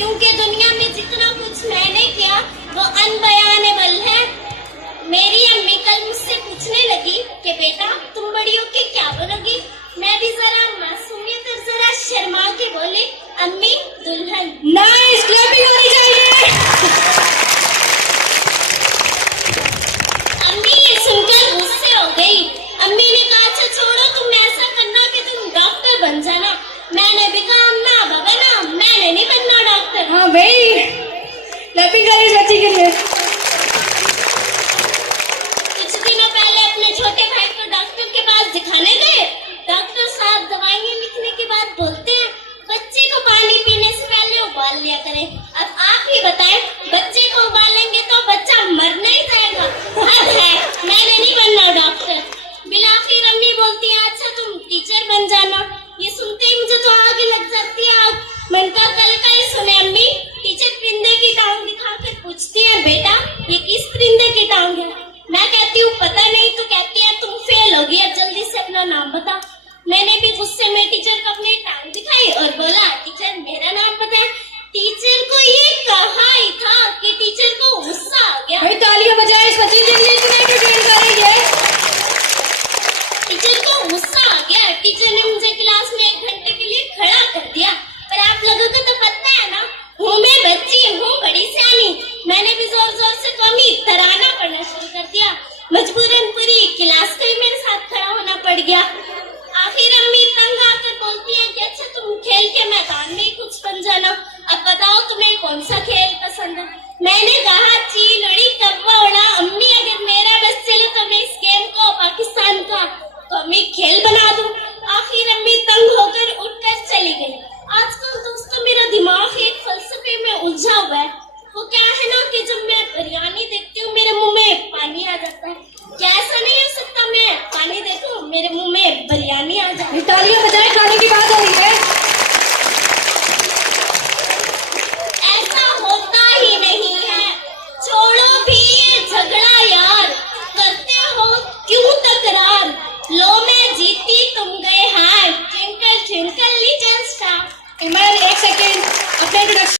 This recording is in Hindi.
क्योंकि दुनिया में जितना कुछ मैंने किया वो अनबयानेबल है। मेरी अम्मी कल मुझसे पूछने लगी कि बेटा तुम बड़ी होके क्या बनोगी। मैं भी जरा मासूमियत और जरा शर्मा के बोली, अम्मी दुल्हन। नाइस, क्लैपिंग होनी चाहिए। अम्मी ये सुनकर गुस्से हो गई। अम्मी ने कहा अच्छा छोड़ो, तुम ऐसा करना कि तुम डॉक्टर बन जाना। मैंने भी कहा ना बाबा ना, मैंने नहीं बनना डॉक्टर। हाँ भाई, क्लैपिंग करें इस बच्ची के लिए। कुछ दिनों पहले अपने छोटे भाई को डॉक्टर के पास दिखाने गए। डॉक्टर साहब दवाइयां लिखने के बाद बोलते हैं बच्चे को पानी पीने से पहले उबाल लिया करें। अब आप ही बताएं, बच्चे को उबालेंगे तो बच्चा मरना ही जाएगा। अब है, मैंने नहीं बनना डॉक्टर। बिलाखिर अम्मी बोलती है अच्छा तुम टीचर बन जाना। ये सुनते ही मुझे तो आग लग जाती है। आग मन का कल का ही सुने अम्मी। टीचर परिंदे की टांग दिखाकर पूछती है बेटा ये किस परिंदे की टांग है। मैं कहती हूँ पता नहीं। तो कहती है तुम फेल हो गया, जल्दी से अपना नाम बता। मैंने भी गुस्से में टीचर को अपनी टांग दिखाई और बोला टीचर मेरा नाम पता है। टीचर को ये कहा ही था कि टीचर को गुस्सा आ गया। भाई तालियां बजाएं इस बच्ची के लिए, इतने एंटरटेन करेंगे। टीचर को गुस्सा आ गया। टीचर ने मुझे क्लास में 1 घंटे के लिए खड़ा कर दिया। पर आप लोगों को तो पता है ना, हूँ मैं बच्ची, हूँ बड़ी सियानी। मैंने भी जोर जोर से कमी तराना पढ़ना शुरू कर दिया। मजबूरन पूरी क्लास को ही मेरे साथ खड़ा होना पड़ गया। आखिर अम्मी तंग आकर बोलती है कि अच्छा तुम खेल के मैदान में ही कुछ बन जाना। अब बताओ तुम्हें कौन सा खेल पसंद है। मैंने कहा चील उड़ी कौवा उड़ा। अम्मी अगर मेरा बस चले तो मैं इस गेम को पाकिस्तान का कौमी खेल बना दूं। आखिर अम्मी तंग होकर उठकर चली गई। आजकल दोस्तों मेरा दिमाग एक फलसफे में उलझा हुआ है। वो क्या है ना कि जब मैं बिरयानी देखती हूँ मेरे मुंह में पानी आ जाता है। क्या ऐसा नहीं हो सकता मैं पानी देखूं मेरे मुंह में बिरयानी आ जाए। तालियां बजाएं।